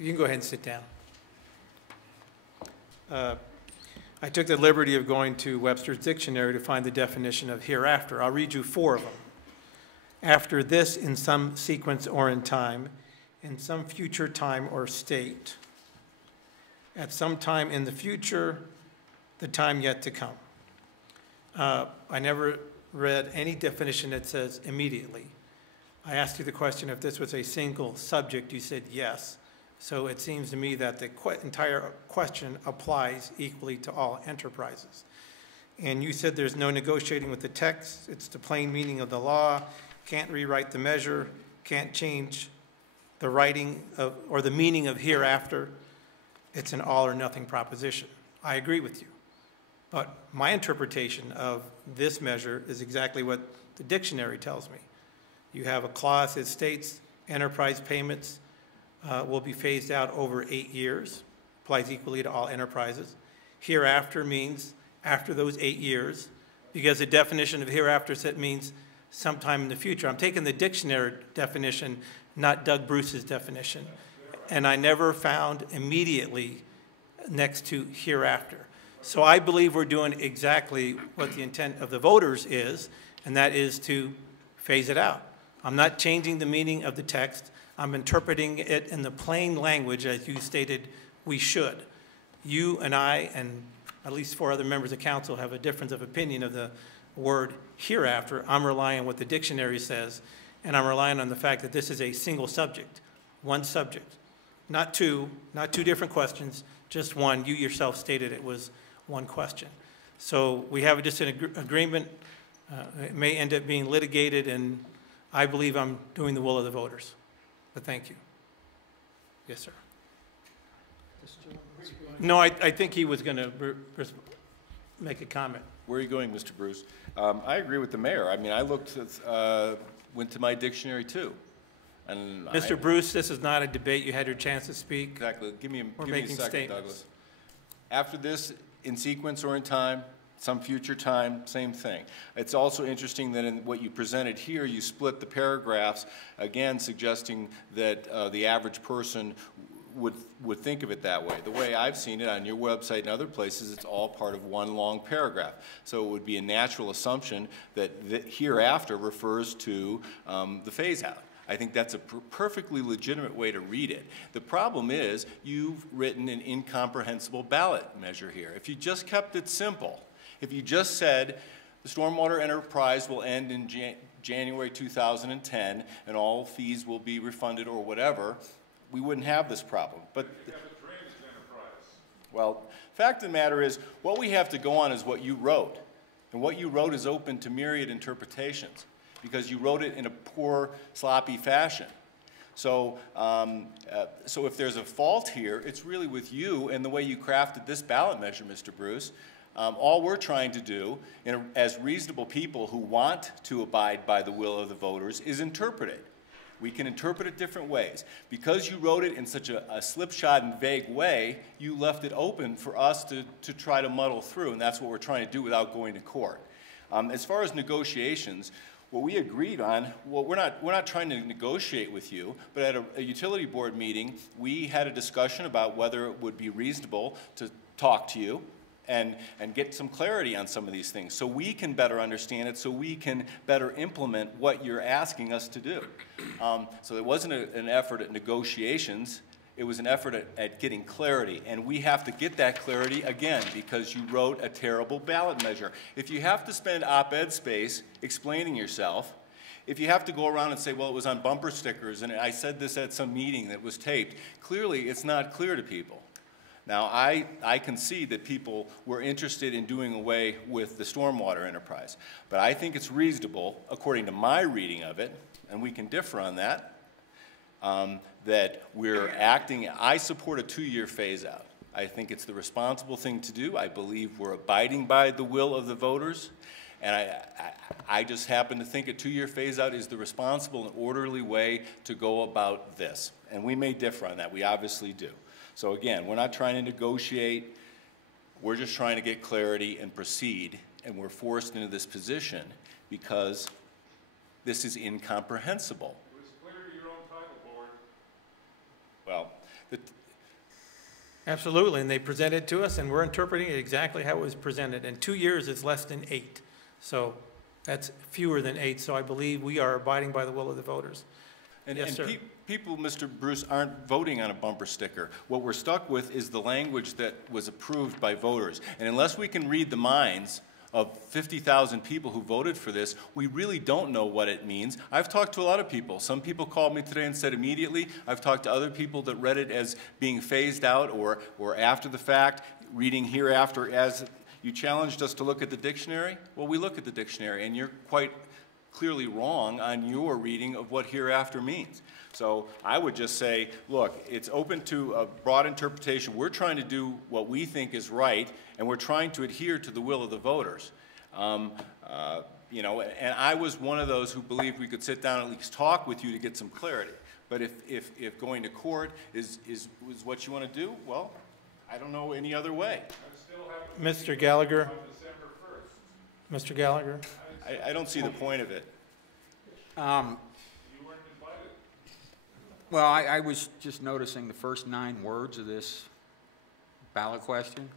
You can go ahead and sit down. I took the liberty of going to Webster's Dictionary to find the definition of hereafter. I'll read you 4 of them. After this, in some sequence or in time, in some future time or state, at some time in the future, the time yet to come. I never read any definition that says immediately. I asked you the question if this was a single subject. You said yes. So it seems to me that the entire question applies equally to all enterprises. And you said there's no negotiating with the text. It's the plain meaning of the law. Can't rewrite the measure. Can't change the writing of, or the meaning of hereafter. It's an all or nothing proposition. I agree with you. But my interpretation of this measure is exactly what the dictionary tells me. You have a clause that states enterprise payments will be phased out over 8 years, applies equally to all enterprises. Hereafter means after those 8 years, because the definition of hereafter means sometime in the future. I'm taking the dictionary definition, not Doug Bruce's definition. And I never found immediately next to hereafter. So I believe we're doing exactly what the intent of the voters is, and that is to phase it out. I'm not changing the meaning of the text. I'm interpreting it in the plain language as you stated we should. You and I and at least 4 other members of council have a difference of opinion of the word hereafter. I'm relying on what the dictionary says, and I'm relying on the fact that this is a single subject, one subject, not two different questions, just one. You yourself stated it was one question. So we have just an agreement. It may end up being litigated, and I believe I'm doing the will of the voters. But thank you. Yes, sir. No, I think he was going to make a comment. Where are you going, Mr. Bruce? I agree with the mayor. I mean, I looked at, went to my dictionary too. And Mr. Bruce, this is not a debate. You had your chance to speak. Exactly. Give me a second, statements. Douglas. After this, in sequence or in time, some future time, same thing. It's also interesting that in what you presented here, you split the paragraphs, again suggesting that the average person would think of it that way. The way I've seen it on your website and other places, it's all part of one long paragraph. So it would be a natural assumption that hereafter refers to the phase out. I think that's a perfectly legitimate way to read it. The problem is you've written an incomprehensible ballot measure here. If you just kept it simple, if you just said the stormwater enterprise will end in January 2010 and all fees will be refunded or whatever, we wouldn't have this problem. But well, fact of the matter is what we have to go on is what you wrote. And what you wrote is open to myriad interpretations because you wrote it in a poor, sloppy fashion. So, so if there's a fault here, it's really with you and the way you crafted this ballot measure, Mr. Bruce. All we're trying to do, as reasonable people who want to abide by the will of the voters, is interpret it. We can interpret it different ways. Because you wrote it in such a slipshod and vague way, you left it open for us to try to muddle through, and that's what we're trying to do without going to court. As far as negotiations, what we agreed on, well, we're not trying to negotiate with you, but at a utility board meeting, we had a discussion about whether it would be reasonable to talk to you and get some clarity on some of these things so we can better understand it, so we can better implement what you're asking us to do. So it wasn't an effort at negotiations, it was an effort at getting clarity, and we have to get that clarity again because you wrote a terrible ballot measure. If you have to spend op-ed space explaining yourself, if you have to go around and say, well, it was on bumper stickers and I said this at some meeting that was taped, clearly it's not clear to people. Now, I concede that people were interested in doing away with the stormwater enterprise, but I think it's reasonable, according to my reading of it, and we can differ on that, that we're acting, I support a 2-year phase out. I think it's the responsible thing to do. I believe we're abiding by the will of the voters, and I just happen to think a 2-year phase out is the responsible and orderly way to go about this. And we may differ on that, we obviously do. So again, we're not trying to negotiate, we're just trying to get clarity and proceed, and we're forced into this position because this is incomprehensible. It was clear to your own title board. Well, Absolutely, and they presented it to us, and we're interpreting it exactly how it was presented. And 2 years is less than 8, so that's fewer than 8. So I believe we are abiding by the will of the voters. Yes, sir. People, Mr. Bruce, aren't voting on a bumper sticker. What we're stuck with is the language that was approved by voters. And unless we can read the minds of 50,000 people who voted for this, we really don't know what it means. I've talked to a lot of people. Some people called me today and said immediately. I've talked to other people that read it as being phased out or after the fact, reading hereafter as you challenged us to look at the dictionary. Well, we look at the dictionary, and you're quite clearly wrong on your reading of what hereafter means. So I would just say, look, it's open to a broad interpretation. We're trying to do what we think is right, and we're trying to adhere to the will of the voters. You know, and I was one of those who believed we could sit down and at least talk with you to get some clarity. But if going to court is what you want to do, well, I don't know any other way. Mr. Gallagher. Mr. Gallagher. I don't see the point of it. Well, I was just noticing the first 9 words of this ballot question.